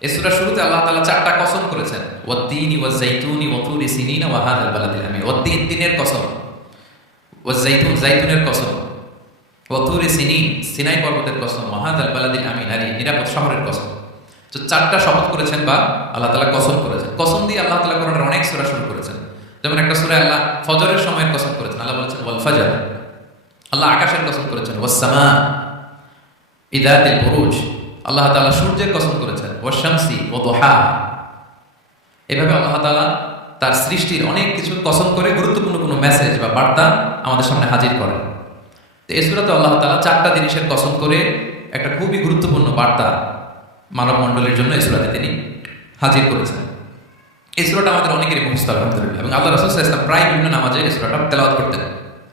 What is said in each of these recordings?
এই সূরা শুরুতে আল্লাহ তাআলা চারটা কসম করেছেন, ওয়াদ-দীনি ওয়া তুরি সিনিনা ওয়া হাযাল বালাদিল আমিন ওয়াদ-দীন দিনের কসম, ওয়াজ-যাইতুন, যাইতুনের কসম ওয়া তুরি সিনিন সিনাই পর্বতের কসম ওয়া হাযাল বালাদিল আমিন আর নিরাপদ শহরের কসম। তো চারটা শপথ করেছেন বা আল্লাহ তাআলা কসম করেছেন। কসম দিয়ে আল্লাহ তাআলা কোরআনের অনেক সূরা শুরু করেছেন। যেমন একটা সূরা আল্লাহ ফজরের সময়ের কসম করেছেন। আল্লাহ বলেছেন ওয়াল ফজর আল্লাহ আকাশের কসম করেছেন ওয়াস সামা ইদাতিল বুরুজ আল্লাহ তাআলা সূর্যের কসম করেছেন ওয়াশামসি ও দোহা। এভাবে আল্লাহ তালা তার সৃষ্টির অনেক কিছু কসম করে গুরুত্বপূর্ণ কোনো মেসেজ বা বার্তা আমাদের সামনে হাজির করেন। তো এই সুরাতে আল্লাহ তালা চারটা জিনিসের কসম করে একটা খুবই গুরুত্বপূর্ণ বার্তা মানব মণ্ডলের জন্য এই সুরাতে তিনি হাজির করেছেন। এই সুরাটা আমাদের অনেকেরই মুখস্থ, আলহামদুলিল্লাহ। এবং আল্লাহ রাসূল ওয়াসাল্লাম প্রায় বিভিন্ন নামাজে এই সুরাটা তেলাওয়াত করতেন।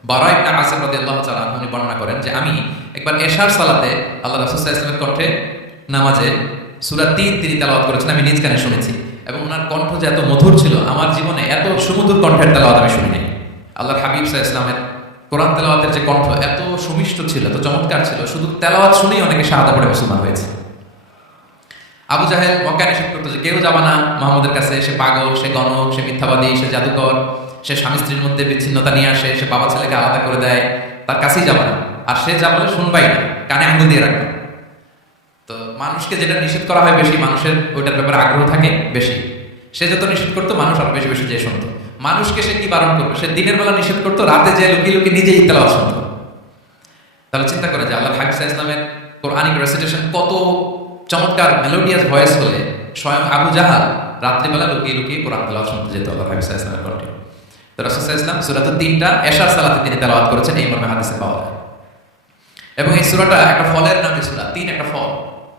বারা ইবনে আসিফ রাদিয়াল্লাহু তাআলা আনহু বর্ণনা করেন যে, আমি একবার এশার সালাতে আল্লাহ রাসূল সাল্লাল্লাহু আলাইহি কণ্ঠে নামাজে সূরা 3 তিনি তেলাওয়াত করেছেন, আমি নিজ কানে শুনেছি। এবং ওনার কণ্ঠ যে এত মধুর ছিল, আমার জীবনে এত সুমধুর কণ্ঠের তেলাওয়াত আমি শুনি নাই আল্লাহর হাবিব আলাইহি ওয়াসাল্লামের কোরআন তেলাওয়াতের যে কণ্ঠ এত সুমিষ্ট ছিল, এত চমৎকার ছিল, শুধু তেলাওয়াত শুনেই অনেকে শাহাদা পড়ে মুসলমান হয়েছে। আবু জাহেল মক্কা নিষেধ করতো যে কেউ যাবা না মোহাম্মদের কাছে, সে পাগল, সে গণক, সে মিথ্যাবাদী, সে জাদুকর, সে স্বামী স্ত্রীর মধ্যে বিচ্ছিন্নতা নিয়ে আসে, সে বাবা ছেলেকে আলাদা করে দেয়, তার কাছেই যাবা না। আর সে যা বলে শুনবাই না, কানে আঙ্গুল দিয়ে রাখবে। মানুষকে যেটা নিষেধ করা হয় বেশি, মানুষের ওইটার ব্যাপারে আগ্রহ থাকে বেশি। সে যত নিষেধ করতো, মানুষ আরও বেশি বেশি যে শুনতো। মানুষকে সে কি বারণ করবে? সে দিনের বেলা নিষেধ করতো, রাতে যে লুকিয়ে লুকিয়ে নিজেই তেলাওয়াত শুনতো। তাহলে চিন্তা করে যে আল্লাহ হাবিব ইসলামের কোরআনিক রেসিটেশন কত চমৎকার মেলোডিয়াস ভয়েস হলে স্বয়ং আবু জাহাল রাত্রিবেলা লুকিয়ে লুকিয়ে কোরআন তেলাওয়াত শুনতে যেত আল্লাহ হাবিব ইসলামের কণ্ঠে তো ইসলাম সূরাত তিনটা এশার সালাতে তিনি তেলাওয়াত করেছেন, এই মর্মে হাদিসে পাওয়া এবং এই সুরাটা একটা ফলের নামে সূরা, তিন একটা ফল।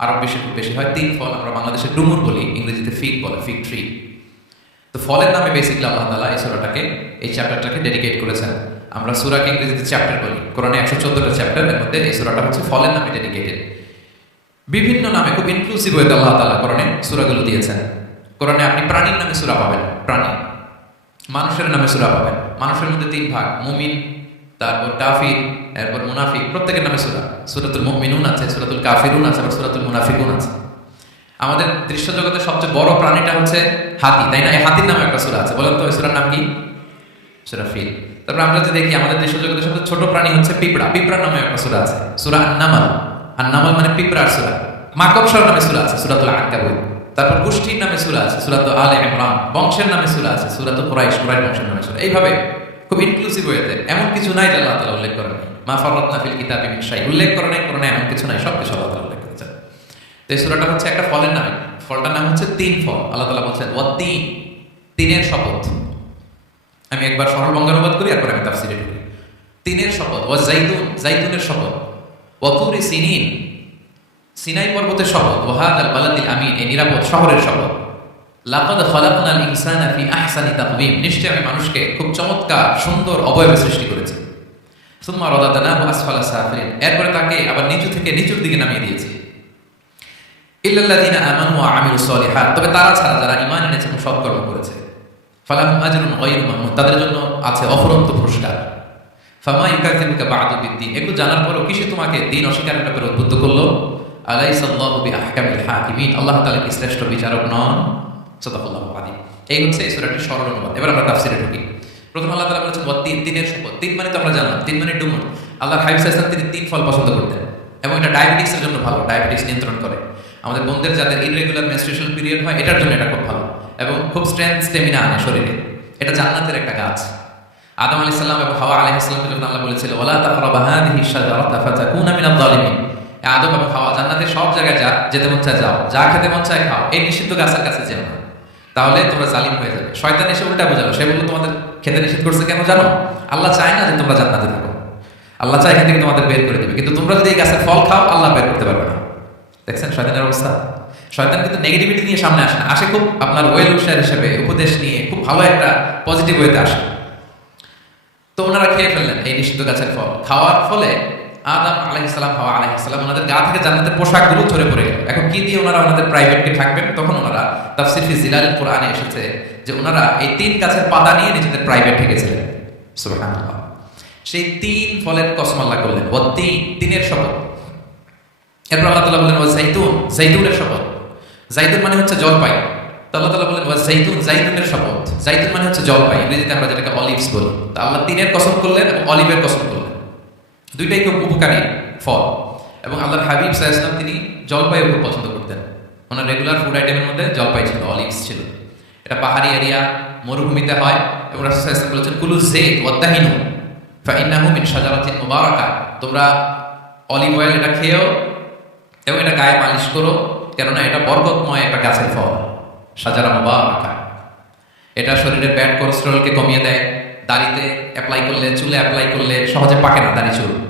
আরও বেশি খুব বেশি হয়, তিন ফল আমরা বাংলাদেশে ডুমুর বলি, ইংরেজিতে ফিগ বলে ফিগ ট্রি তো ফলের নামে বেসিকলি আল্লাহ তাআলা এই সূরাটাকে, এই চ্যাপ্টারটাকে ডেডিকেট করেছেন। আমরা সুরাকে ইংরেজিতে চ্যাপ্টার বলি। কোরআনে একশো চোদ্দটা চ্যাপ্টার এর মধ্যে এই সূরাটা হচ্ছে ফলের নামে ডেডিকেটেড বিভিন্ন নামে, খুব ইনক্লুসিভ হয়ে আল্লাহ তাআলা কোরআনে সূরাগুলো দিয়েছেন। কোরআনে আপনি প্রাণীর নামে সুরা পাবেন, প্রাণী। মানুষের নামে সূরা পাবেন। মানুষের মধ্যে তিন ভাগ, মুমিন তারপর কাফির, এরপর মুনাফিক, প্রত্যেকের নামে সূরা। সূরাতুল মুমিনুন আছে, সূরাতুল কাফিরুন আছে, আবার সূরাতুল মুনাফিকুন আছে। আমাদের দৃশ্য জগতের সবচেয়ে বড় প্রাণীটা হচ্ছে হাতি, তাই না? এই হাতির নামে একটা সূরা আছে। বলেন তো সূরার নাম কি? সূরা ফিল। তারপর আমরা যদি দেখি, আমাদের দৃশ্য জগতের সবচেয়ে ছোট প্রাণী হচ্ছে পিঁপড়া। পিঁপড়ার নামে একটা সূরা আছে। সূরা আন-নামাল। আন-নামাল মানে পিঁপড়ার সূরা। মাকড়সার নামে সূরা আছে, সূরাতুল আনকাবুত তারপর গোষ্ঠীর নামে সূরা আছে সূরাতুল আলে ইমরান। বংশের নামে সূরা আছে সূরাতুল কুরাইশ কুরাইশ বংশের নামে সূরা। এইভাবে খুব ইনক্লুসিভ ওয়েতে এমন কিছু নাই যে আল্লাহ তাআলা উল্লেখ করেন মা ফরত নাফিল কিতাব মিন শাই উল্লেখ করে নাই কোরআনে এমন কিছু নাই সব কিছু আল্লাহ তাআলা উল্লেখ করেছেন। তো এই সূরাটা হচ্ছে একটা ফলের নামে। ফলটার নাম হচ্ছে তিন ফল। আল্লাহ তাআলা বলছেন ও তিন তিনের শপথ। আমি একবার সরল বঙ্গানুবাদ করি, এরপর আমি তাফসিরে ঢুকি। তিনের শপথ ও জাইতুন জাইতুনের শপথ। ওয়া তুরি সিনিন। সিনাই পর্বতের শপথ। ওয়াহাদ আল বালাদিল আমিন, এই নিরাপদ শহরের শপথ। লাকাদ খালাকনাল ইনসানা ফি আহসানি তাকওয়িম। নিশ্চয় আমি মানুষকে খুব চমৎকার, সুন্দর অবয়বে সৃষ্টি করেছি। সুম্মা রাদাদনাহু আসফালা এরপরে তাকে আবার নিচু থেকে নিচুর দিকে নামিয়ে দিয়েছি। ইল্লাল্লাযিনা আমানু ওয়া আমিলুস সলিহাত। তবে তারা ছাড়া যারা ঈমান এনেছে এবং সৎকর্ম করেছে। ফালাহুম আজরুন গায়রু মামনুন। তাদের জন্য আছে অফুরন্ত পুরস্কার। ফামা ইউকাযিবুকা বা'দু বিদ্দিন। একটু জানার পরও কিসে তোমাকে দিন অস্বীকারের ব্যাপারে উদ্বুদ্ধ করল? আলাইসাল্লাহু বিআহকামিল হাকিমিন। আল্লাহ তাআলা কি শ্রেষ্ঠ বিচারক নন। সাদাকাল্লাহু আযীম এই হচ্ছে এই সূরাটির সরল অনুবাদ। এবার আমরা তাফসিরে ঢুকি। প্রথম আল্লাহ তাআলা বলেছেন তিন দিনের শপথ তিন মানে তো আমরা জানলাম তিন মানে ডুমুর। আল্লাহ হাবিব সাল্লাল্লাহু তিনি তিন ফল পছন্দ করতেন এবং এটা ডায়াবেটিসের জন্য ভালো ডায়াবেটিস নিয়ন্ত্রণ করে। আমাদের বোনদের যাদের ইররেগুলার মেনস্ট্রুয়েশন পিরিয়ড হয়, এটার জন্য এটা খুব ভালো এবং খুব স্ট্রেংথ স্টেমিনা আনে শরীরে। এটা জান্নাতের একটা গাছ। আদম আলাইহিস সালাম এবং হাওয়া আলাইহিস সালামকে যখন আল্লাহ বলেছিল, ওয়ালা তাকরাবা হাদিহি শাজারাতা ফাতাকুনা মিনাল জালিমিন আদম এবং হাওয়া জান্নাতের সব জায়গায় যা, যেতে মন চায় যাও, যা খেতে মন চায় খাও, এই নিষিদ্ধ গাছের কাছে যেও না। তাহলে তোমরা জালিম হয়ে যাবে। শয়তান এসে উল্টা বোঝালো। সে বলল, তোমাদের খেতে নিষেধ করছে কেন জানো? আল্লাহ চায় না যে তোমরা জান্নাতে থাকো। আল্লাহ চায় এখান থেকে তোমাদের বের করে দিবে। কিন্তু তোমরা যদি এই গাছের ফল খাও, আল্লাহ বের করতে পারবে না। দেখছেন শয়তানের অবস্থা? শয়তান কিন্তু নেগেটিভিটি নিয়ে সামনে আসে না। আসে খুব আপনার ওয়েল উইশার হিসেবে, উপদেশ নিয়ে, খুব ভালো একটা পজিটিভ ওয়েতে আসে। তো ওনারা খেয়ে ফেললেন এই নিষিদ্ধ গাছের ফল। খাওয়ার ফলে আদম আলাইহিসসালাম হাওয়া আলাইহিসসালাম ওনাদের গা থেকে জান্নাতের পোশাকগুলো ঝরে পড়ে গেল। এখন কি দিয়ে ওনারা ওনাদের প্রাইভেটকে থাকবেন তখন ওনারা তাফসির ফি জিলাল কোরআনে এসেছে যে ওনারা এই তিন গাছের পাতা নিয়ে নিজেদের প্রাইভেট ঠেকেছিলেন সুবহানাল্লাহ। সেই তিন ফলের কসম আল্লাহ করলেন। তিনের শপথ। এরপর আল্লাহ তাআলা বললেন ও জাইতুন জাইতুনের শপথ। জাইতুন মানে হচ্ছে জলপাই। আল্লাহ তালা বলেন ওয়া জাইতুন জাইতুনের শপথ। জাইতুন মানে হচ্ছে জলপাই। ইংরেজিতে আমরা যেটাকে অলিভস বলি। তো আল্লাহ তিনের কসম করলেন এবং অলিভের কসম করলেন। দুইটাই খুব উপকারী ফল। এবং আল্লাহর হাবিব সাহা তিনি জলপাই খুব পছন্দ করতেন। ওনার রেগুলার ফুড আইটেমের মধ্যে জলপাই ছিল অলিভস ছিল। এটা পাহাড়ি এরিয়া মরুভূমিতে হয় এবং রাসূল বলেছেন, কুলু যাইত ওয়াদাহিনু ফাইন্নাহু মিন মুবারাকা। তোমরা অলিভ অয়েল এটা খেয়েও এবং এটা গায়ে মালিশ করো, কেননা এটা বরকতময় একটা গাছের ফল সাজারা মুবারাকা। এটা শরীরে ব্যাড কোলেস্টেরলকে কমিয়ে দেয় দাড়িতে অ্যাপ্লাই করলে, চুলে অ্যাপ্লাই করলে সহজে পাকে না দাড়ি, চুল।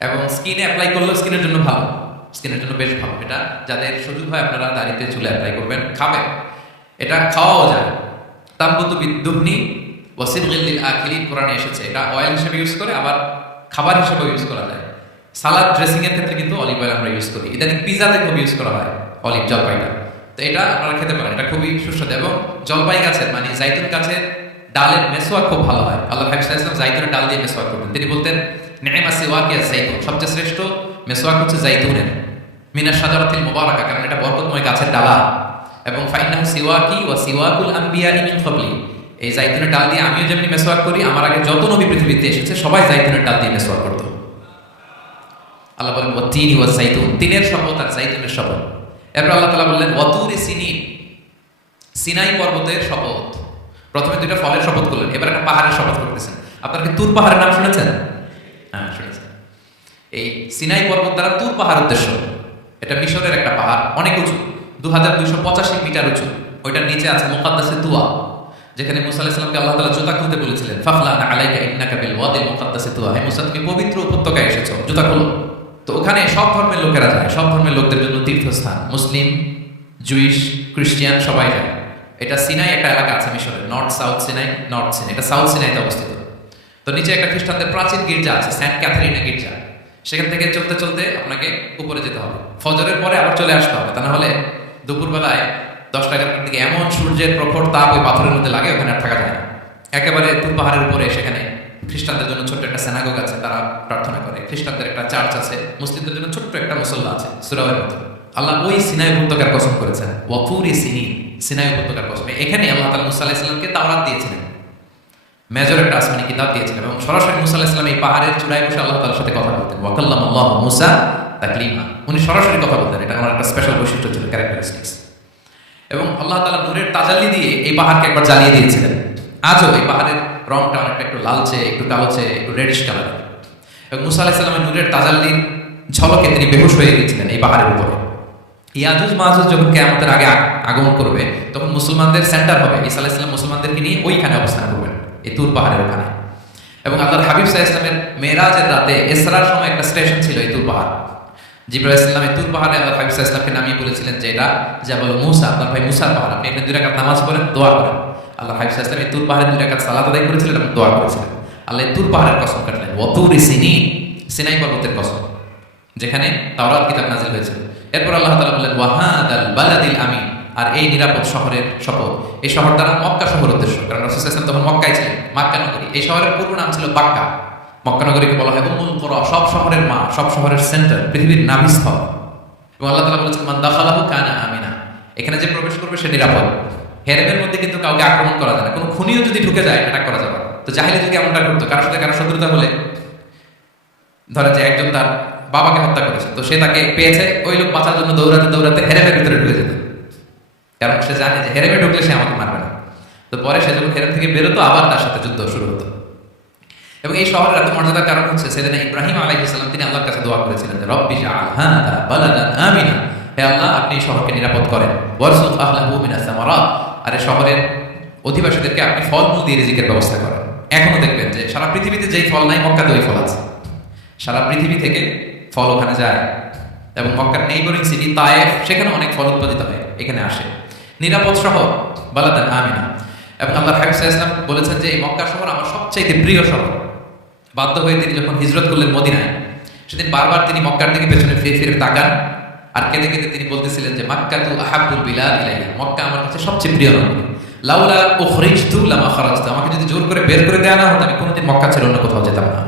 এবং স্কিনে অ্যাপ্লাই করলেও স্কিনের জন্য ভালো। স্কিনের জন্য বেশ ভালো। এটা যাদের সুযোগ হয় আপনারা দাড়িতে, চুলে অ্যাপ্লাই করবেন, খাবেন। এটা খাওয়াও যায়। তাম্বুতু বিদ্যুগ্নি ওয়াসিবগিল আখিরিন কোরআনে এসেছে। এটা অয়েল হিসেবে ইউজ করে, আবার খাবার হিসেবে ইউজ করা যায়। সালাদ ড্রেসিং এর ক্ষেত্রে কিন্তু অলিভ অয়েল আমরা ইউজ করি। ইদানিং পিজাতে খুব ইউজ করা হয় অলিভ জলপাইটা। তো এটা আপনারা খেতে পারেন। এটা খুবই সুস্বাদু এবং জলপাই গাছের মানে জাইতুন গাছের ডালের মেসোয়াক খুব ভালো হয়। আল্লাহ হাবিব জাইতুনের ডাল দিয়ে মেসোয়াক করতেন। তিনি বলতেন নেমা সিওয়াকিয়া জাইতুন সবচেয়ে শ্রেষ্ঠ মেসোয়াক হচ্ছে জাইতুনের মিনা সাজারাতিল মুবারাকা, কারণ এটা বরকতময় গাছের ডালা। এবং ফাইনাহু সিওয়াকি ওয়া সিওয়াকুল আম্বিয়া মিন ক্বাবলি। এই জাইতুনের ডাল দিয়ে আমিও যেমনি মেসোয়াক করি, আমার আগে যত নবী পৃথিবীতে এসেছে, সবাই জাইতুনের ডাল দিয়ে মেসোয়াক করতো। আল্লাহ বলেন ও তিন ও জাইতুন তিনের শপথ আর জাইতুনের শপথ। এরপর আল্লাহ তালা বললেন অতুরে সিনিন। সিনাই পর্বতের শপথ। প্রথমে দুইটা ফলের শপথ করলেন, এবার একটা পাহাড়ের শপথ করতেছেন। আপনারা কি তুর পাহাড়ের নাম শুনেছেন? হ্যাঁ শুনেছেন এই সিনাই পর্বত দ্বারা তুর পাহাড় উদ্দেশ্য। এটা মিশরের একটা পাহাড়, অনেক উঁচু দু হাজার দুইশো পঁচাশি মিটার উঁচু। ওইটার নিচে আছে মোকাদ্দাসে তুয়া, যেখানে মুসা আলাইসালামকে আল্লাহ তালা জুতা খুলতে বলেছিলেন, ফাফলা না আলাইকা ইন্নাকা মুকাদ্দাসে তুয়া। হে মুসা, তুমি পবিত্র উপত্যকায় এসেছ, জুতা খুলো। তো ওখানে সব ধর্মের লোকেরা যায়, সব ধর্মের লোকদের জন্য তীর্থস্থান, মুসলিম, জুইশ খ্রিস্টিয়ান সবাই যায়। এটা সিনাই একটা এলাকা আছে মিশরের, north south Sinai, north Sinai, এটা সাউথ সিনাইতে অবস্থিত। তো নিচে একটা খ্রিস্টানদের প্রাচীন গির্জা আছে, সেন্ট ক্যাথরিনা গির্জা। সেখান থেকে চলতে চলতে আপনাকে উপরে যেতে হবে। ফজরের পরে আবার চলে আসতে হবে, তা না হলে দুপুরবেলায় দশটা এগারোটার দিকে এমন সূর্যের প্রখর তাপ ওই পাথরের মধ্যে লাগে, ওখানে থাকা যায় না। একেবারে তুর পাহাড়ের উপরে সেখানে খ্রিস্টানদের জন্য ছোট্ট একটা সেনাগোগ আছে, তারা প্রার্থনা করে। খ্রিস্টানদের একটা চার্চ আছে, মুসলিমদের জন্য ছোট্ট একটা মুসল্লা আছে, সুরাওয়ের মতো। আল্লাহ ওই সিনাই উপত্যকার কসম করেছেন। ওয়াফুরি সিনি সিনাই উপত্যকার কসম। এখানে আল্লাহ তালা মুসা আলাহিসাল্লামকে তাওরাত দিয়েছিলেন। মেজর একটা আসমানি কিতাব দিয়েছিলেন এবং সরাসরি মুসা আলাহিসাল্লাম এই পাহাড়ের চূড়ায় বসে আল্লাহ তালার সাথে কথা বলতেন। ওয়াকাল্লাম আল্লাহ মুসা তাকলিমা। উনি সরাসরি কথা বলতেন। এটা আমার একটা স্পেশাল বৈশিষ্ট্য ছিল ক্যারেক্টারিস্টিক্স এবং আল্লাহ তালা নূরের তাজাল্লি দিয়ে এই পাহাড়কে একবার জ্বালিয়ে দিয়েছিলেন। আজও এই পাহাড়ের রংটা অনেকটা একটু লালচে, একটু কালোচে, একটু রেডিশ কালার এবং মুসা আলাহিসাল্লামের নূরের তাজাল্লির ঝলকে তিনি বেহুশ হয়ে গেছিলেন এই পাহাড়ের উপরে। ইয়াজুজ মাহাজুজ যখন কেয়ামতের আগে আগমন করবে, তখন মুসলমানদের সেন্টার হবে। ইসা আলাহিসাল্লাম মুসলমানদেরকে নিয়ে ওইখানে অবস্থান করবেন, এই তুর পাহাড়ের ওখানে। এবং আল্লাহর হাবিব সাহা ইসলামের মেয়েরাজের রাতে এসরার সময় একটা স্টেশন ছিল এই তুর পাহাড়। জিব্রাহ ইসলাম এই তুর পাহাড়ে আল্লাহ হাবিব সাহা ইসলামকে নামিয়ে বলেছিলেন যে এটা যা বলো মুসা, আপনার ভাই মুসার পাহাড়। আপনি এখানে দুই রাকাত নামাজ পড়েন, দোয়া করেন। আল্লাহ হাবিব সাহা ইসলাম এই তুর পাহাড়ে দুই রাকাত সালাত আদায় করেছিলেন এবং দোয়া করেছিলেন। আল্লাহ তুর পাহাড়ের কসম কাটলেন। অতুরি সিনি সিনাই পর্বতের কসম, যেখানে তাওরাত কিতাব নাজিল হয়েছিল। এরপর আল্লাহ তালা বললেন ওয়াহাদাল বালাদিল আমিন। আর এই নিরাপদ শহরের শপথ। এই শহর দ্বারা মক্কা শহর উদ্দেশ্য। কারণ রাসূল ওয়াসাল্লাম তখন মক্কায় ছিলেন, মক্কা নগরী। এই শহরের পূর্ব নাম ছিল বাক্কা। মক্কা নগরীকে বলা হয় উম্মুল কুরা সব শহরের মা, সব শহরের সেন্টার, পৃথিবীর নাভিস্থল। এবং আল্লাহ তালা বলেছেন, মান দাখালাহু কানা আমিনা। এখানে যে প্রবেশ করবে সে নিরাপদ। হেরেমের মধ্যে কিন্তু কাউকে আক্রমণ করা যায় না। কোনো খুনিও যদি ঢুকে যায় এটা করা যাবে তো জাহিলি যুগে এমনটা করতো কারোর সাথে কারও শত্রুতা হলে ধরে যে একজন তার বাবাকে হত্যা করেছে। তো সে তাকে পেয়েছে, ওই লোক বাঁচার জন্য দৌড়াতে দৌড়াতে হেরেমের ভিতরে ঢুকে যেত। কারণ সে জানে যে হেরেমে ঢুকলে সে আমাকে মারবে না। তো পরে সে যখন হেরেম থেকে বেরোতো, আবার তার সাথে যুদ্ধ শুরু হতো। এবং এই শহরের এত মর্যাদার কারণ হচ্ছে, সেদিন ইব্রাহিম আলাইহিসসালাম তিনি আল্লাহর কাছে দোয়া করেছিলেন যে, রব্বি জাআল হাদা বালাদান আমিনা। হে আল্লাহ, আপনি এই শহরকে নিরাপদ করেন। ওয়ারসুক আহলাহু মিনাস সামারাত। আর এই শহরের অধিবাসীদেরকে আপনি ফলমূল দিয়ে রিজিকের ব্যবস্থা করেন। এখনও দেখবেন যে সারা পৃথিবীতে যেই ফল নাই মক্কাতে ওই ফল আছে। সারা পৃথিবী থেকে ফল ওখানে যায়। এবং মক্কার নেইবরিং সিটি তায়েফ, সেখানে অনেক ফল উৎপাদিত হয়, এখানে আসে। নিরাপদ শহর বালাদান আমিনা। এবং আল্লাহ হাবিব সাল্লাল্লাহু বলেছেন যে, এই মক্কা শহর আমার সবচাইতে প্রিয় শহর। বাধ্য হয়ে তিনি যখন হিজরত করলেন মদিনায়, সেদিন বারবার তিনি মক্কার দিকে পেছনে ফিরে ফিরে তাকান। আর কেঁদে কেঁদে তিনি বলতেছিলেন যে মাক্কা তু আহাবুল বিলাদ ইলাইয়া মক্কা আমার কাছে সবচেয়ে প্রিয় নগরী। লাউলা উখরিজতু লামা খারাজতু। আমাকে যদি জোর করে বের করে দেওয়া না হতো, আমি কোনোদিন মক্কা ছেড়ে অন্য কোথাও যেতাম না।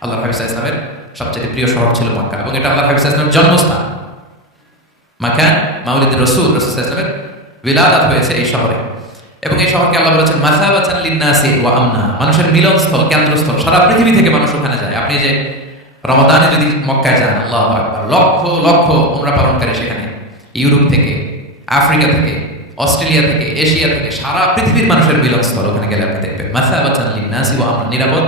আল্লাহ হাবিব ইসলামের সবচেয়ে প্রিয় শহর ছিল মক্কা এবং এটা আল্লাহ হাবিব জন্মস্থান। মাকান মাউলিদ রসুল রসুল ইসলামের বিলাদাত হয়েছে এই শহরে। এবং এই শহরকে আল্লাহ বলেছেন মাসাবাচান লিন্নাসি ওয়া আমনা মানুষের মিলনস্থল, কেন্দ্রস্থল, সারা পৃথিবী থেকে মানুষ ওখানে যায়। আপনি যে রমাদানে যদি মক্কায় যান, আল্লাহ আকবার, লক্ষ লক্ষ উমরা পালনকারী সেখানে। ইউরোপ থেকে, আফ্রিকা থেকে, অস্ট্রেলিয়া থেকে, এশিয়া থেকে, সারা পৃথিবীর মানুষের মিলনস্থল ওখানে গেলে আপনি দেখবেন। মাসাবাচান লিন্নাসি ওয়া আমনা নিরাপদ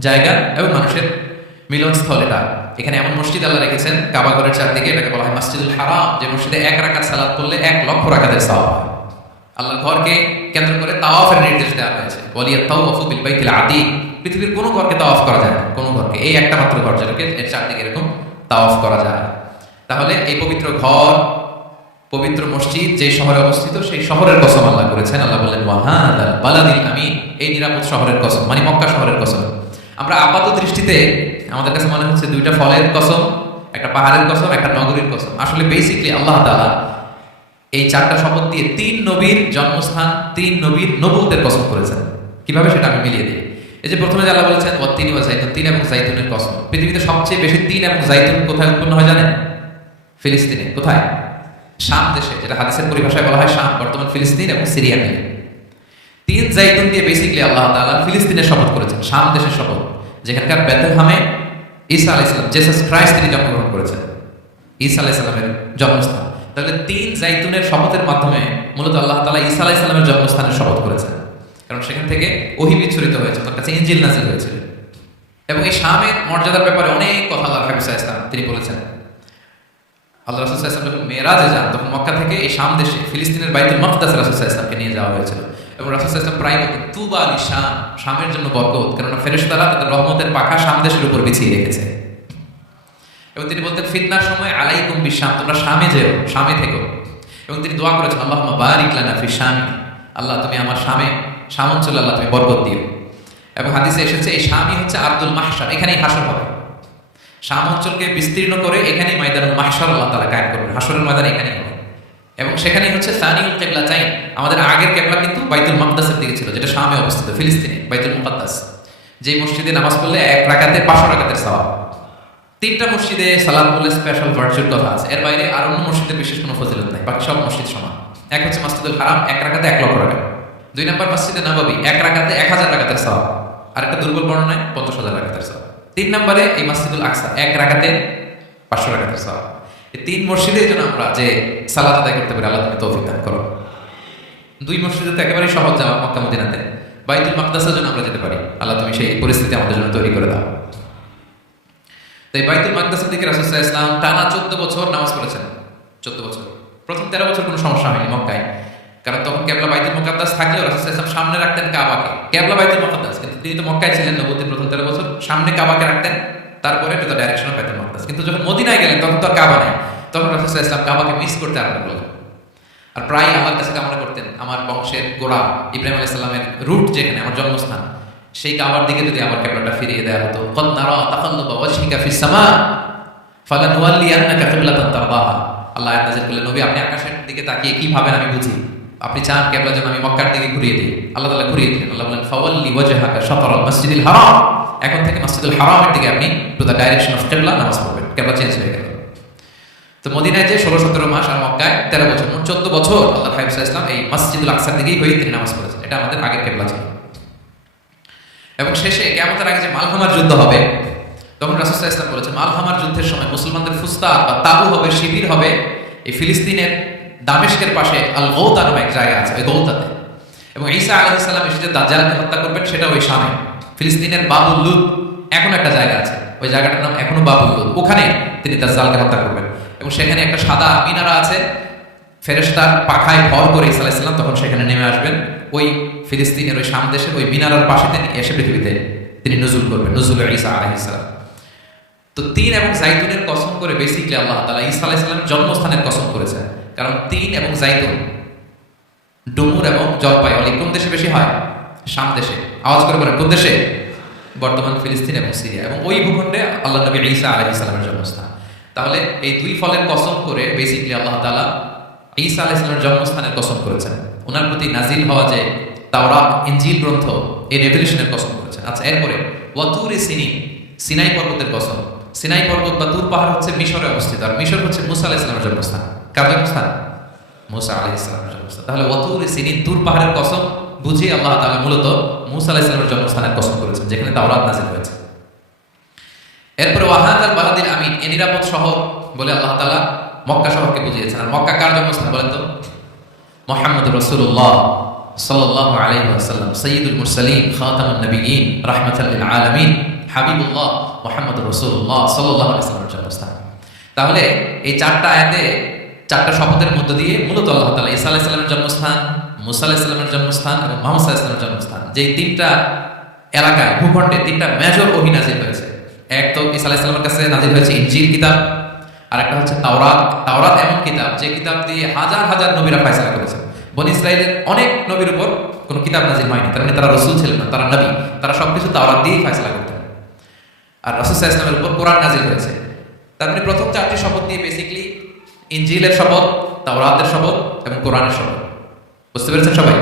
জায়গা এবং মানুষের মিলনস্থল এটা এখানে এমন মসজিদ আল্লাহ রেখেছেন কাবাগরের চারদিকে, এটাকে বলা হয় মসজিদুল হারাম, যে মসজিদে এক রাকাত সালাত করলে এক লক্ষ রাকাতের সওয়াব হয়। আল্লাহর ঘরকে কেন্দ্র করে তাওয়াফের নির্দেশ দেওয়া হয়েছে। বলিয়া তাওয়াফু বিল বাইতিল আতিক পৃথিবীর কোনো ঘরকে তাওয়াফ করা যায় না। কোনো ঘরকে, এই একটা মাত্র ঘর যেটাকে এর চারদিকে এরকম তাওয়াফ করা যায়। তাহলে এই পবিত্র ঘর, পবিত্র মসজিদ যে শহরে অবস্থিত, সেই শহরের কসম আল্লাহ করেছেন। আল্লাহ বললেন ওয়াহাদা বালাদিল আমিন। এই নিরাপদ শহরের কসম মানে মক্কা শহরের কসম। আমরা আপাত দৃষ্টিতে আমাদের কাছে মনে হচ্ছে দুইটা ফলের কসম, একটা পাহাড়ের কসম, একটা নগরীর কসম। আসলে বেসিকলি আল্লাহ তালা এই চারটা শপথ দিয়ে তিন নবীর জন্মস্থান, তিন নবীর নবুতের কসম করেছেন। কীভাবে সেটা আমি মিলিয়ে দিই? এই যে প্রথমে যে আল্লাহ বলেছেন তিন বা জাইতুন তিন এবং জাইতুনের কসম। পৃথিবীতে সবচেয়ে বেশি তিন এবং জাইতুন কোথায় উৎপন্ন হয় জানেন? ফিলিস্তিনে। কোথায়? শাম দেশে, যেটা হাদিসের পরিভাষায় বলা হয় শাম, বর্তমান ফিলিস্তিন এবং সিরিয়া মিলে তিন জাইতুন দিয়ে বেসিকলি আল্লাহ তাআলা ফিলিস্তিনের শপথ করেছেন, শাম দেশের শপথ। যেখানকার বেথলহামে ঈসা আলাইহিস সালাম জেসাস ক্রাইস্ট তিনি জন্মগ্রহণ করেছেন। ঈসা আলাইহিস সালামের জন্মস্থান। তাহলে তিন জাইতুনের শপথের মাধ্যমে মূলত আল্লাহ তালা ঈসা আলাইহিস সালামের জন্মস্থানের শপথ করেছেন। কারণ সেখান থেকে ওহী বিচ্ছুরিত হয়েছে তার কাছে ইনজিল নাজিল হয়েছিল। এবং এই শামের মর্যাদার ব্যাপারে অনেক কথা আল্লাহ হাবিব ইসলাম তিনি বলেছেন। আল্লাহ রাসূল ওয়াসাল্লাম যখন মেরাজে যান তখন মক্কা থেকে এই শাম দেশে ফিলিস্তিনের বাইতুল মাকদাস রাসূল ওয়াসাল্লামকে নিয়ে যাওয়া হয়েছিল এবং রাসূল আলাইহি প্রায় বলতেন তুবা আলী শাম, শামের জন্য বরকত, কেননা ফেরেশতারা তাদের রহমতের পাখা শাম দেশের উপর বিছিয়ে রেখেছে। এবং তিনি বলতেন, ফিতনার সময় আলাইকুম বিশাম, তোমরা শামে যেও, শামে থেকো। এবং তিনি দোয়া করেছেন আল্লাহ বারিক লানা ফি শামি, আল্লাহ তুমি আমার শামে, শাম আল্লাহ তুমি বরকত দিও। এবং হাদিসে এসেছে, এই শামই হচ্ছে আব্দুল মাহশার, এখানেই হাসর হবে। শাম অঞ্চলকে বিস্তীর্ণ করে এখানেই ময়দানুল মাহশার আল্লাহ তালা কায়েম করবেন হাসরের ময়দান এখানেই হবে। এবং সেখানেই হচ্ছে সানিউল কেবলা চাই আমাদের আগের কেবলা কিন্তু বাইতুল মাকদাসের দিকে ছিল, যেটা শামে অবস্থিত, ফিলিস্তিনে, বাইতুল মুকাদ্দাস। যে মসজিদে নামাজ পড়লে এক রাকাতে পাঁচশো রাকাতের সওয়াব। তিনটা মসজিদে সালাদ বলে স্পেশাল ভার্চুয়াল কথা আছে। এর বাইরে আর অন্য মসজিদে বিশেষ কোনো ফজিলত নাই, বাকি সব মসজিদ সমান। এক হচ্ছে মসজিদুল হারাম, এক রাকাতে এক লক্ষ টাকা দুই নম্বর মসজিদে নবাবি, এক রাকাতে এক হাজার রাকাতের সওয়াব। আর একটা দুর্বল বর্ণনায় পঞ্চাশ হাজার রাকাতের সওয়াব। তিন নম্বরে এই মসজিদুল আকসা, এক রাকাতে পাঁচশো রাকাতের সওয়াব। তিন মসজিদের জন্য আমরা যে সালাদ আদায় করতে পারি, আল্লাহ তুমি তৌফিক দান করো দুই মসজিদে তো একেবারেই সহজ যাওয়া মক্কা মদিনাতে। বাইতুল মাকদাসের জন্য আমরা যেতে পারি। আল্লাহ তুমি সেই পরিস্থিতি আমাদের জন্য তৈরি করে দাও। তাই বাইতুল মাকদাসের দিকে রাসুল ইসলাম টানা চোদ্দ বছর নামাজ পড়েছেন। চোদ্দ বছর। প্রথম তেরো বছর কোনো সমস্যা হয়নি মক্কায়। কারণ তখন কেবলা বাইতুল মুকাদ্দাস থাকলেও রাসুল ইসলাম সামনে রাখতেন কাবাকে। কেবলা বাইতুল মুকাদ্দাস কিন্তু তিনি তো মক্কায় ছিলেন নবুদ্দিন প্রথম তেরো বছর সামনে কাবাকে রাখতেন। তারপরে এটা তো ডাইরেকশন অফ বাইতুল কিন্তু যখন মদিনায় গেলেন, তখন তো আর কাবা নাই। তখন রাসুল ইসলাম কাবাকে মিস করতে আরম্ভ করলেন। আর প্রায় আমার কাছে কামনা করতেন, আমার বংশের গোড়া ইব্রাহিম আলাইসাল্লামের রুট যেখানে, আমার জন্মস্থান, সেই কাবার দিকে যদি আমার ক্যামেরাটা ফিরিয়ে দেওয়া হতো, কদ নারা কিবলাতান তারদাহা আল্লাহ নবী, আপনি আকাশের দিকে তাকিয়ে কি ভাবেন আমি বুঝি। আপনি চান কেবলা যেন আমি মক্কার দিকে ঘুরিয়ে দিই। আল্লাহ ঘুরিয়ে দিলেন। আল্লাহ বলেন ফাওয়াল্লি ওয়াজহাকা মসজিদিল হারাম। এখন থেকে মসজিদুল হারামের দিকে আপনি টু দ্য ডাইরেকশন অফ কিবলা নামাজ পড়বেন। কেবলা চেঞ্জ হয়ে গেল। তো মদিনায় যে ষোলো, সতেরো মাস আর মক্কায় তেরো বছর, মোট চোদ্দ বছর আল্লাহ হাবিব ইসলাম এই মসজিদুল আকসার দিকেই হয়ে তিনি নামাজ পড়েছেন। এটা আমাদের আগের কেবলা ছিল। এবং শেষে কেমতের আগে যে মালহামার যুদ্ধ হবে, তখন রাসুসাহ ইসলাম বলেছেন, মালহামার যুদ্ধের সময় মুসলমানদের ফুস্তা বা তাবু হবে, শিবির হবে, এই ফিলিস্তিনের দামেশকের পাশে আল গৌতা নামে এক জায়গা আছে, ওই গৌতাতে। এবং ঈসা আলহ সাল্লাম এসে যে দাজ্জালকে হত্যা করবেন সেটা ওই সামনে। ফিলিস্তিনের বাবুল লুদ এখন একটা জায়গা আছে। ওই জায়গাটার নাম এখনও বাবুল লুদ ওখানে তিনি দাজ্জালকে হত্যা করবেন। এবং সেখানে একটা সাদা মিনারা আছে। ফেরেস্তার পাখায় ভর করে ইসা আলাইসাল্লাম তখন সেখানে নেমে আসবেন। ওই ফিলিস্তিনের ওই সাম দেশের ওই মিনারার পাশে তিনি এসে পৃথিবীতে তিনি নজুল করবেন, নজুল ইসা আলাইসালাম তো তিন এবং জাইতুনের কসম করে বেসিকলি আল্লাহ তালা ইসা আলাইসাল্লামের জন্মস্থানের কসম করেছে কারণ তিন এবং জাইতুন ডুমুর এবং জলপাই অনেক কোন দেশে বেশি হয়? শাম দেশে, আওয়াজ করে বলেন, কোন দেশে? বর্তমান ফিলিস্তিন এবং সিরিয়া। এবং ওই ভূখণ্ডে আল্লাহ নবী ঈসা আলহ ইসলামের জন্মস্থান। তাহলে এই দুই ফলের কসম করে বেসিকলি আল্লাহ তালা ঈসা আলাহ ইসলামের জন্মস্থানের কসম করেছেন। ওনার প্রতি নাজিল হওয়া যে তাওরা ইঞ্জিল গ্রন্থ, এই রেভলিউশনের কসম করেছেন। আচ্ছা এরপরে, ওয়াতুর সিনি সিনাই পর্বতের কসম। সিনাই পর্বত বা তুর পাহাড় হচ্ছে মিশরে অবস্থিত, আর মিশর হচ্ছে মুসা আলাহ ইসলামের জন্মস্থান। কার জন্মস্থান? মুসা আলাহ ইসলামের জন্মস্থান। তাহলে অতুর সিনি তুর পাহাড়ের কসম বুঝে আল্লাহ তাআলা মূলত মুসা আলাহ ইসলামের জন্মস্থানের কসম করেছেন, যেখানে তাওরাত নাজিল হয়েছে। এরপরে ওয়াহাদ আল বালাদিন আমিন, এ নিরাপদ শহর বলে আল্লাহ তালা মক্কা শহরকে বুঝিয়েছেন। আর মক্কা কার জন্মস্থান বলেন তো? মোহাম্মদ রসুল্লাহ সাল্লাল্লাহু আলাইহি ওয়াসাল্লাম, সাইয়্যিদুল মুরসালিন, খাতামুন নবিয়্যিন, রাহমাতাল লিল আলামিন, হাবিবুল্লাহ মোহাম্মদ রসুল্লাহ সাল্লাল্লাহু আলাইহি ওয়াসাল্লামের জন্মস্থান। তাহলে এই চারটা আয়াতে, চারটা শপথের মধ্য দিয়ে মূলত আল্লাহ তাআলা ঈসা আলাইহিস সালামের জন্মস্থান মুসা জন্মস্থান এবং মুহাম্মদ জন্মস্থান। যে তিনটা এলাকায়, ভূখণ্ডে তিনটা মেজর ওহী নাজির হয়েছে। এক তো আলাইহিস কাছে নাজির হয়েছে ইনজিল কিতাব আর একটা হচ্ছে তাওরাত। তাওরাত এমন কিতাব যে কিতাব দিয়ে হাজার হাজার নবীরা ফয়সালা করেছে। বনি ইসরায়েলের অনেক নবীর উপর কোনো কিতাব নাজিল হয়নি। তার মানে তারা রসুল ছিলেন না, তারা নবী। তারা সবকিছু তাওরাত দিয়েই ফয়সালা করতেন। আর রসুল ইসলামের উপর কোরআন নাজিল হয়েছে। তার মানে প্রথম চারটি শপথ দিয়ে বেসিক্যালি ইনজিলের শপথ, তাওরাতের শপথ এবং কোরআনের শপথ। বুঝতে পেরেছেন সবাই?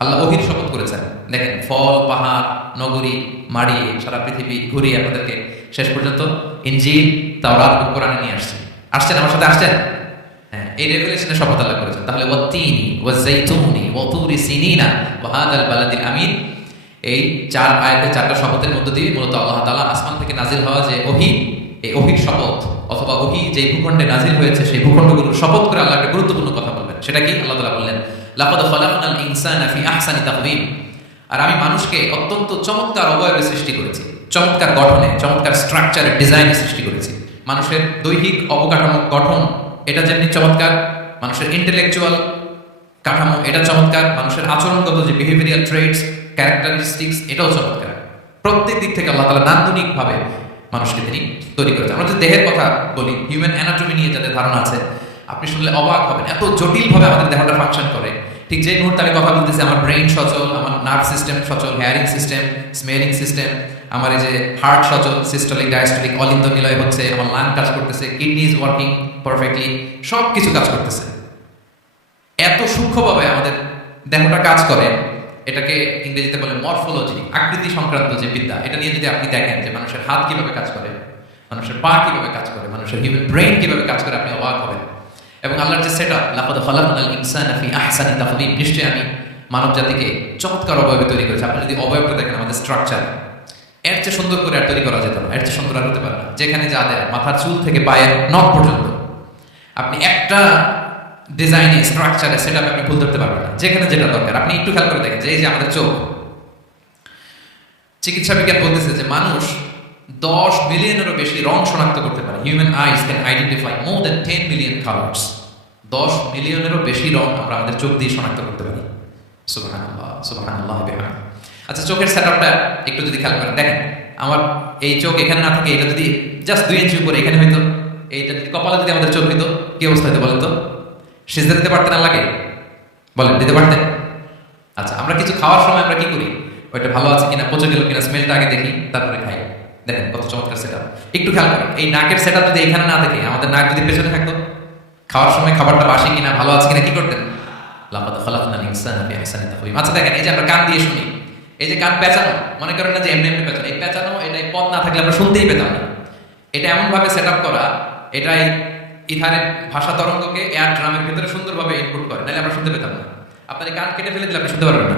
আল্লাহ ওহির শপথ করেছেন। দেখেন, ফল, পাহাড়, নগরী মাড়িয়ে সারা পৃথিবী ঘুরিয়ে আপনাদেরকে শেষ পর্যন্ত ইনজিল, তাওরাত কোরআনে নিয়ে আসছে। আসছেন আমার সাথে? আসছেন? হ্যাঁ এই রেভেলেশনের শপথ আল্লাহ করেছেন। তাহলে সিনিনা বালাদিল আমিন। এই চার আয়াতে, চারটা শপথের মধ্য দিয়ে মূলত আল্লাহ আসমান থেকে নাজিল হওয়া যে ওহি, এই ওহির শপথ অথবা ওহি যে ভূখণ্ডে নাজিল হয়েছে, সেই ভূখণ্ডগুলোর শপথ করে আল্লাহ গুরুত্বপূর্ণ কথা বলবেন। সেটা কি? আল্লাহ তাআলা বললেন লাকাদ খালাকনাল ইনসানা ফি আহসানি তাকওয়িম আর আমি মানুষকে অত্যন্ত চমৎকার অবয়বে সৃষ্টি করেছি, চমৎকার গঠনে, চমৎকার স্ট্রাকচারে ডিজাইনে সৃষ্টি করেছি। মানুষের দৈহিক অবকাঠামো গঠন, এটা যেমনি চমৎকার, মানুষের ইন্টেলেকচুয়াল কাঠামো, এটা চমৎকার, মানুষের আচরণগত যে বিহেভিয়ারিয়াল ট্রেটস ক্যারেক্টারিস্টিক্স এটাও চমৎকার। প্রত্যেক দিক থেকে আল্লাহ তালা নান্দনিক ভাবে মানুষকে তিনি তৈরি করেছেন। আমরা যদি দেহের কথা বলি হিউম্যান অ্যানাটমি নিয়ে যাদের ধারণা আছে আপনি শুনলে অবাক হবেন। এত জটিল ভাবে আমাদের দেহটা ফাংশন করে। ঠিক যে মুহূর্তে আমি কথা বলতেছি, আমার ব্রেইন সচল, আমার নার্ভ সিস্টেম সচল হেয়ারিং সিস্টেম স্মেলিং সিস্টেম আমার এই যে হার্ট সচল সিস্টলিক ডায়াস্টলিক অলিন্দ নিলয় হচ্ছে, আমার লাং কাজ করতেছে কিডনি ইজ ওয়ার্কিং পারফেক্টলি সব কিছু কাজ করতেছে। এত সূক্ষ্মভাবে আমাদের দেহটা কাজ করে, এটাকে ইংরেজিতে বলে মরফোলজি আকৃতি সংক্রান্ত যে বিদ্যা, এটা নিয়ে যদি আপনি দেখেন যে মানুষের হাত কীভাবে কাজ করে, মানুষের পা কীভাবে কাজ করে, মানুষের হিউম্যান ব্রেন কীভাবে কাজ করে, আপনি অবাক হবেন। এবং আল্লাহর যে সেট আপ লাফাদ খালাকুনাল ইনসান ফি আহসানি তাকওয়িম নিশ্চয়ই আমি মানব জাতিকে চমৎকার অবয়বে তৈরি করেছি। আপনি যদি অবয়বটা দেখেন, আমাদের স্ট্রাকচার এর চেয়ে সুন্দর করে আর তৈরি করা যেত না, এর চেয়ে সুন্দর আর হতে পারে না। যেখানে যা দেয়, মাথার চুল থেকে পায়ের নখ পর্যন্ত। আপনি একটা ডিজাইনে স্ট্রাকচারে সেটা আপনি ভুল ধরতে পারবেন না। যেখানে যেটা দরকার। আপনি একটু খেয়াল করে দেখেন যে এই যে আমাদের চোখ, চিকিৎসা বিজ্ঞান বলতেছে যে মানুষ দশ মিলিয়নেরও বেশি রং শনাক্ত করতে পারে। Human eyes can identify more than ten million colours দশ মিলিয়নেরও বেশি রং আমরা আমাদের চোখ দিয়ে শনাক্ত করতে পারি। আচ্ছা চোখের সেট আপটা একটু যদি খেয়াল করেন। দেখেন, আমার এই চোখ এখানে না থাকে, এটা যদি জাস্ট দুই ইঞ্চি উপরে এখানে হইতো, এইটা যদি কপালে যদি আমাদের চোখ হইতো, কি অবস্থা হইতো বলেন তো? সিজদা দিতে পারতেন লাগে বলেন, দিতে পারতেন? আচ্ছা আমরা কিছু খাওয়ার সময় আমরা কি করি? ওইটা ভালো আছে কিনা, পচে গেল কিনা স্মেলটা আগে দেখি, তারপরে খাই। দেখেন কত চমৎকার সেট একটু খেয়াল করেন, এই নাকের সেট যদি এখানে না থাকে, আমাদের নাক যদি পেছনে থাকতো, খাওয়ার সময় খাবারটা বাসি কিনা, ভালো আছে কিনা, কি করতেন? লাফাদ খালাকনাল ইনসানা ফি আহসানি তাকওয়িম আচ্ছা দেখেন, এই যে আমরা কান দিয়ে শুনি, এই যে কান পেঁচানো, মনে করেন না যে এমনি এমনি পেঁচানো, এই পেঁচানো, এটা পথ না থাকলে আমরা শুনতেই পেতাম না। এটা এমন ভাবে সেট আপ করা, এটাই ইথারের ভাষা তরঙ্গকে এয়ার ড্রামের ভিতরে সুন্দরভাবে ইনপুট করে, নাহলে আমরা শুনতে পেতাম না। আপনার এই কান কেটে ফেলে দিলে আপনি শুনতে পারবেন না।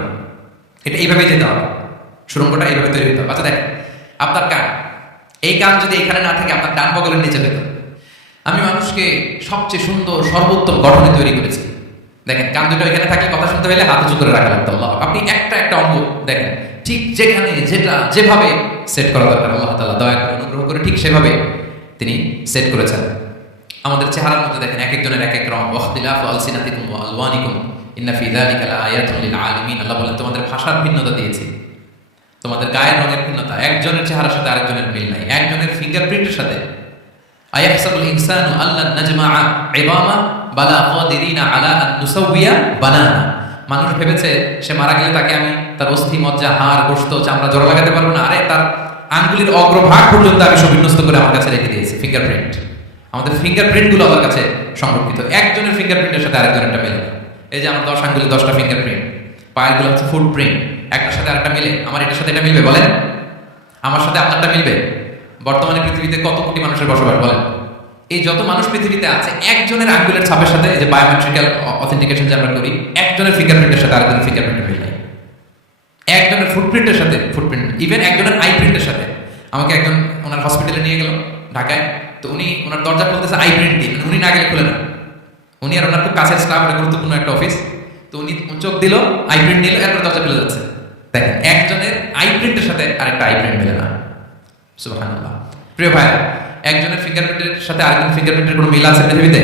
এটা এইভাবেই যেতে হবে। সুরঙ্গটা এইভাবে তৈরি হতে হবে। আচ্ছা দেখ আপনার কান। এই কান যদি এখানে না থাকে, আপনার ডান বগলের নিচে পেত। আমি মানুষকে সবচেয়ে সুন্দর, সর্বোত্তম গঠনে তৈরি করেছি। দেখেন, কান দুটো এখানে থাকলে কথা শুনতে হলে হাতে উঁচু করে রাখা লাগতো আল্লাহ আপনি একটা একটা অঙ্গ দেখেন, ঠিক যেখানে যেটা, যেভাবে সেট করা দরকার আল্লাহ তাআলা, দয়া করে অনুগ্রহ করে ঠিক সেভাবে তিনি সেট করেছেন। আমাদের চেহারার মধ্যে দেখেন, এক একজনের এক এক রং। ওয়াখতিলাফ আলসিনাতিকুম ওয়া আলওয়ানিকুম। ইন্না ফি যালিকা লাআয়াতুন লিল আলিমিন। আল্লাহ বলেন, তোমাদের ভাষার ভিন্নতা দিয়েছি। তোমাদের গায়ের রঙের ভিন্নতা, একজনের চেহারার সাথে আরেকজনের মিল নাই, একজনের ফিঙ্গারপ্রিন্টের সাথে। আয়াহসাবুল ইনসানু আল্লাহ নাজমাআ ইবামা বালা কাদিরিনা আলা আন বানানা। মানুষ ভেবেছে, সে মারা গেলে তাকে আমি তার অস্থি, মজ্জা, হাড়, গোশত, চামড়া, জোড়া লাগাতে পারব না। আরে, তার আঙ্গুলির অগ্রভাগ পর্যন্ত আমি সুবিন্যস্ত করে আমার কাছে রেখে দিয়েছি ফিঙ্গারপ্রিন্ট আমাদের ফিঙ্গারপ্রিন্টগুলো আমার কাছে সংরক্ষিত। একজনের ফিঙ্গারপ্রিন্টের সাথে আরেকজনেরটা মেলে না। এই যে আমার দশ আঙ্গুলি, দশটা ফিঙ্গারপ্রিন্ট পায়েরগুলো হচ্ছে ফুটপ্রিন্ট একটার সাথে আরেকটা মিলে, আমার এটার সাথে এটা মিলবে, বলেন? আমার সাথে আপনারটা মিলবে? বর্তমানে পৃথিবীতে কত কোটি মানুষের বসবাস, বলেন? এই যত মানুষ পৃথিবীতে আছে, একজনের আঙ্গুলের ছাপের সাথে যে বায়োমেট্রিক্যাল অথেন্টিকেশন যে আমরা করি, একজনের ফিঙ্গারপ্রিন্টের সাথে আরেকজনের ফিঙ্গারপ্রিন্টের মিল নাই। একজনের ফুটপ্রিন্টের সাথে ফুটপ্রিন্ট ইভেন একজনের আই প্রিন্টের সাথে। আমাকে একজন ওনার হসপিটালে নিয়ে গেল, ঢাকায়। তো উনি, ওনার দরজা খুলতেছে আই প্রিন্ট দিয়ে মানে উনি না গেলে খুলে না। উনি আর ওনার খুব কাছের স্টাফ গুরুত্বপূর্ণ একটা অফিস তো উনি চোখ দিল আই প্রিন্ট নিল, এরপর দরজা খুলে যাচ্ছে। দেখেন, একজনের আই প্রিন্টের সাথে আরেকটা আই প্রিন্ট মেলে না। সুবহানাল্লাহ। প্রিয় ভাই, একজনের ফিঙ্গারপ্রিন্টের সাথে আরেকজনের ফিঙ্গারপ্রিন্টের কোনো মিল আছে পৃথিবীতে?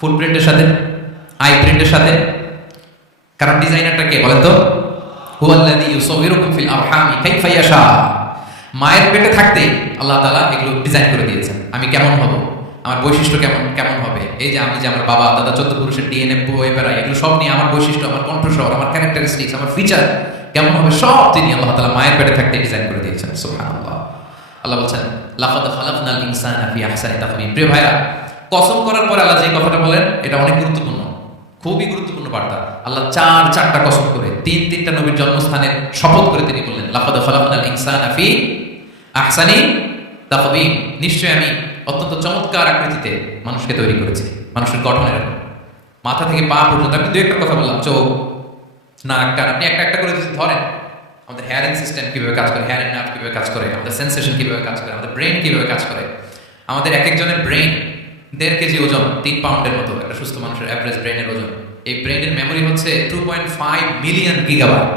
ফুটপ্রিন্টের সাথে আই প্রিন্টের সাথে? কারণ ডিজাইনারটা কে, বলেন তো? হুয়াল্লাযী ইউসাউবিরুকুম ফিল আরহামি কাইফা ইয়াশা মায়ের পেটে থাকতে আল্লাহ তাআলা এগুলো ডিজাইন করে দিয়েছেন। আমি কেমন হব? আমার বৈশিষ্ট্য কেমন কেমন হবে? এই যে আমি যে আমার বাবা, দাদা, চোদ্দ পুরুষের ডিএনএ বয়ে বেড়াই এগুলো সব নিয়ে আমার বৈশিষ্ট্য, আমার কণ্ঠস্বর, আমার ক্যারেক্টারিস্টিক্স আমার ফিচার কেমন হবে সব তিনি আল্লাহ তাআলা মায়ের পেটে থাকতে ডিজাইন করে দিয়েছেন, সুবহানাল্লাহ। আল্লাহ বলছেন, লাকাদ খালাকনাল ইনসানা ফি আহসানি তাকওয়িম। প্রিয় ভাইরা, কসম করার পর আল্লাহ যে কথাটা বলেন, এটা অনেক গুরুত্বপূর্ণ, খুবই গুরুত্বপূর্ণ বার্তা। আল্লাহ চার, চারটা কসম করে, তিন, তিনটা নবীর জন্মস্থানের শপথ করে তিনি বললেন, লাকাদ খালাকনাল ইনসানা ফি আহসানি তাকওয়িম। নিশ্চয় আমি অত্যন্ত চমৎকার আকৃতিতে মানুষকে তৈরি করেছে, মানুষের গঠনের মাথা থেকে পা পর্যন্ত, আমি দু একটা কথা বললাম, চোখ, নাক, কান, আপনি একটা একটা করে যদি ধরেন, আমাদের হেয়ারিং সিস্টেম কীভাবে কাজ করে হেয়ারিং নার্ভ কীভাবে কাজ করে, আমাদের সেন্সেশন কীভাবে কাজ করে, আমাদের ব্রেন কীভাবে কাজ করে, আমাদের এক একজনের ব্রেন দেড় কেজি ওজন, তিন পাউন্ডের মতো, একটা সুস্থ মানুষের অ্যাভারেজ ব্রেনের ওজন। এই ব্রেনের মেমোরি হচ্ছে two point five million gigabyte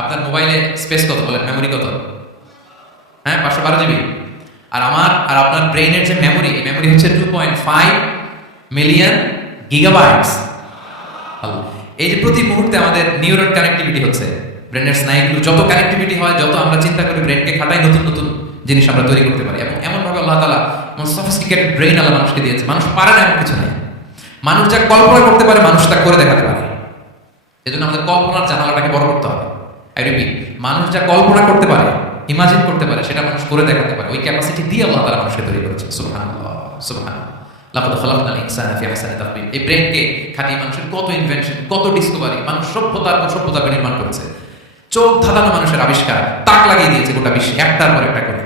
আপনার মোবাইলে স্পেস কত বলেন? মেমোরি কত? হ্যাঁ পাঁচশো বারো জিবি আর আমার, আর আপনার ব্রেনের যে মেমোরি এই মেমোরি হচ্ছে two point five million gigabytes এই যে প্রতি মুহূর্তে আমাদের নিউরন কানেক্টিভিটি হচ্ছে ব্রেনের স্নায়ুগুলো যত কানেক্টিভিটি হয়, যত আমরা চিন্তা করি ব্রেনকে খাটাই নতুন নতুন জিনিস আমরা তৈরি করতে পারি। এবং এমনভাবে আল্লাহ তালা সফিস্টিকেটেড ব্রেন আল্লাহ মানুষকে দিয়েছে। মানুষ পারে না এমন কিছু নেই। মানুষ যা কল্পনা করতে পারে, মানুষ তা করে দেখাতে পারে। এজন্য আমাদের কল্পনার জানালাটাকে বড় করতে হবে। মানুষ যা কল্পনা করতে পারে ইমাজিন করতে পারে, সেটা মানুষ করে দেখাতে পারে। ওই ক্যাপাসিটি দিয়ে আল্লাহ তালা মানুষকে তৈরি করেছে লাকাদ খালাকনাল ইনসানা ফি আহসানি এই ব্রেনকে মানুষের কত ইনভেনশন কত ডিসকভারি মানুষ সভ্যতার পর সভ্যতাকে নির্মাণ করেছে। চোখ ধাঁধানো মানুষের আবিষ্কার, তাক লাগিয়ে দিয়েছে গোটা বিশ্বে, একটার পর একটা করে।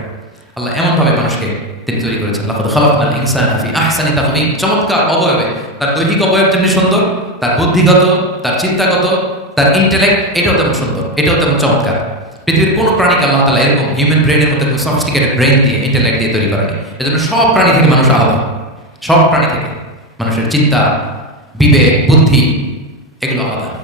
আল্লাহ এমন ভাবে মানুষকে তিনি তৈরি করেছেন। লাকাদ খালাকনাল ইনসানা ফি আহসানি চমৎকার অবয়বে। তার দৈহিক অবয়ব যেমনি সুন্দর, তার বুদ্ধিগত, তার চিন্তাগত, তার ইন্টেলেক্ট এটাও তেমন সুন্দর, এটাও তেমন চমৎকার। পৃথিবীর কোনো প্রাণীকে আল্লাহ তালা এরকম হিউম্যান ব্রেনের মধ্যে সফিস্টিকেটেড ব্রেন দিয়ে ইন্টারনেট দিয়ে তৈরি করেনি। এজন্য সব প্রাণী থেকে মানুষ আলাদা। সব প্রাণী থেকে মানুষের চিন্তা, বিবেক, বুদ্ধি, এগুলো আলাদা।